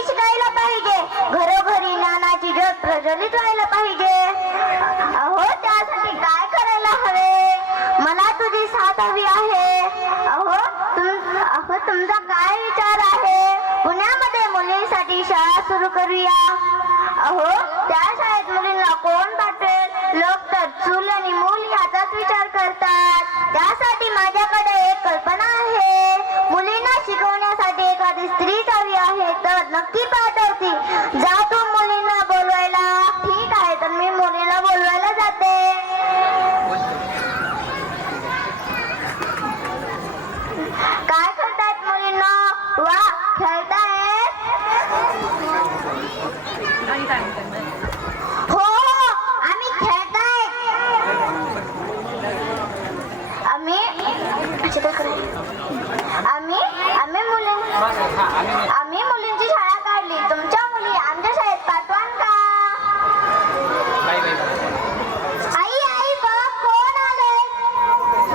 मुलांनी शिकायला पाहिजे. घरोघरी ज्ञानाची ज्योत प्रज्वलित व्हायला पाहिजे. अहो त्यासाठी काय करायला हवे? मला तुझी साथ हवी आहे. अहो तुम अहो तुमचा काय विचार आहे? पुण्यामध्ये मुलींसाठी शाळा सुरू करूया. आम्ही आम्ही मुली आम्ही मुलींची शाळा काढली. तुमच्या मुली आमच्या शाळेत पाठवान का? आई आई बाबा कोण आले?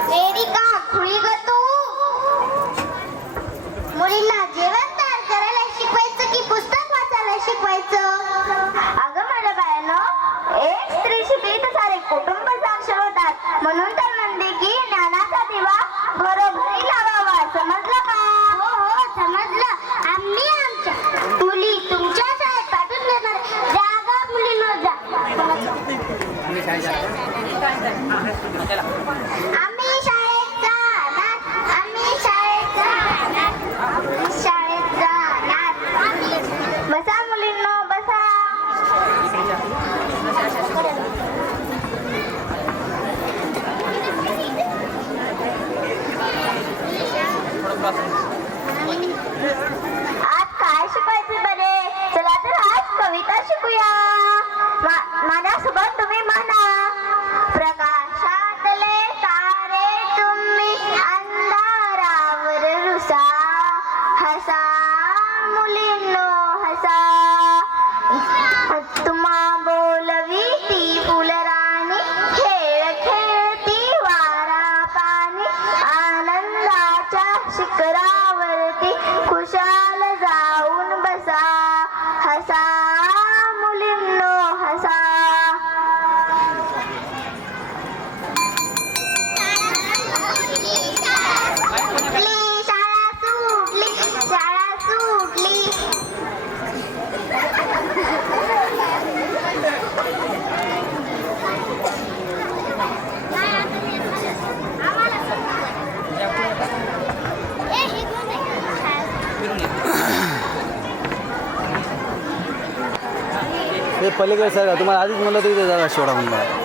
मेरी का खुली ग तू. मुलींना जेवण तयार करायला शिकवायचं की पुस्तक वाचायला शिकवायचं? अगं मला बायानो एक स्त्री शिकली तर सारे कुटुंब साक्षर होतात. म्हणून तर म्हणते की hasa, muli no. पलीकडे सर तुम्हाला आधीच म्हणलं तरी सोडा म्हणून.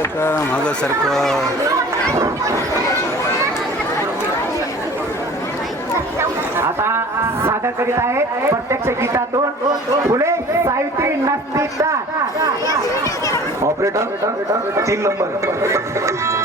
सरकवायचं का मागं सरकवा आता सादर करीत आहेत प्रत्यक्ष गीतातून फुले सावित्री नसतीचा ऑपरेटर तीन नंबर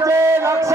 Lakshmi.